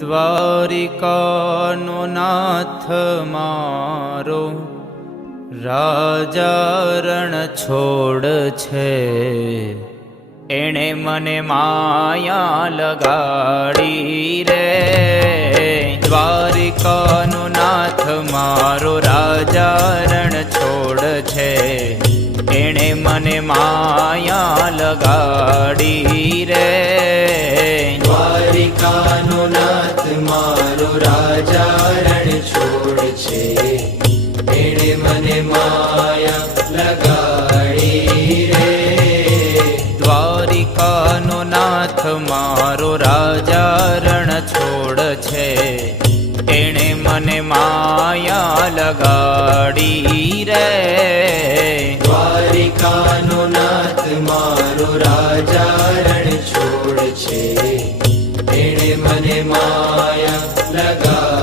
દ્વારિકાનો નાથ મારો રાજા રણ છોડ છે, એણે મને માયા લગાડી રે. દ્વારિકાનો નાથ મારો રાજા રણ છોડ છે, એણે મને માયા લગાડી રે. દ્વારિકાનો નાથ મારો રાજા રણ છોડ છે, એણે મને માયા લગાડી રે. દ્વારિકાનો નાથ મારો રાજા રણ છોડ છે, એણે મને માયા લગાડી રે. દ્વારિકાનો નાથ મારો રાજા રણ છોડ છે, એણે મને માયા લગાડી